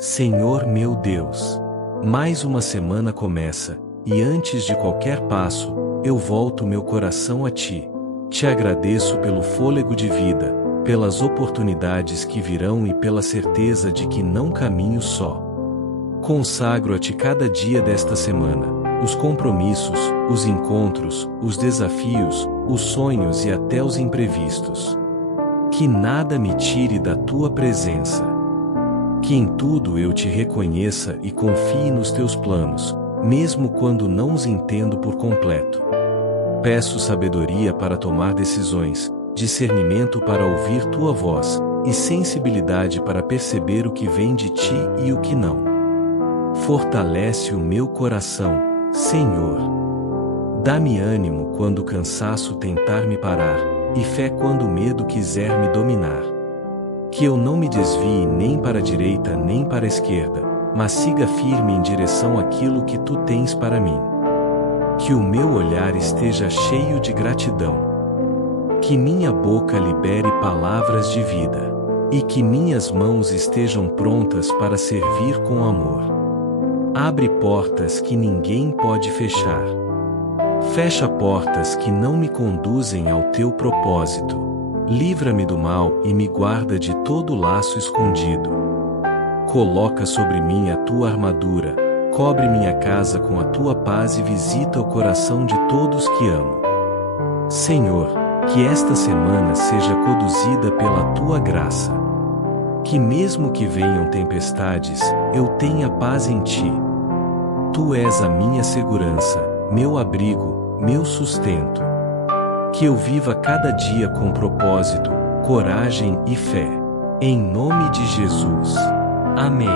Senhor meu Deus, mais uma semana começa, e antes de qualquer passo, eu volto meu coração a Ti. Te agradeço pelo fôlego de vida, pelas oportunidades que virão e pela certeza de que não caminho só. Consagro a Ti cada dia desta semana, os compromissos, os encontros, os desafios, os sonhos e até os imprevistos. Que nada me tire da Tua presença. Que em tudo eu Te reconheça e confie nos Teus planos, mesmo quando não os entendo por completo. Peço sabedoria para tomar decisões, discernimento para ouvir Tua voz, e sensibilidade para perceber o que vem de Ti e o que não. Fortalece o meu coração, Senhor. Dá-me ânimo quando o cansaço tentar me parar, e fé quando o medo quiser me dominar. Que eu não me desvie nem para a direita nem para a esquerda, mas siga firme em direção àquilo que Tu tens para mim. Que o meu olhar esteja cheio de gratidão. Que minha boca libere palavras de vida. E que minhas mãos estejam prontas para servir com amor. Abre portas que ninguém pode fechar. Fecha portas que não me conduzem ao Teu propósito. Livra-me do mal e me guarda de todo laço escondido. Coloca sobre mim a Tua armadura, cobre minha casa com a Tua paz e visita o coração de todos que amo. Senhor, que esta semana seja conduzida pela Tua graça. Que mesmo que venham tempestades, eu tenha paz em Ti. Tu és a minha segurança, meu abrigo, meu sustento. Que eu viva cada dia com propósito, coragem e fé. Em nome de Jesus. Amém.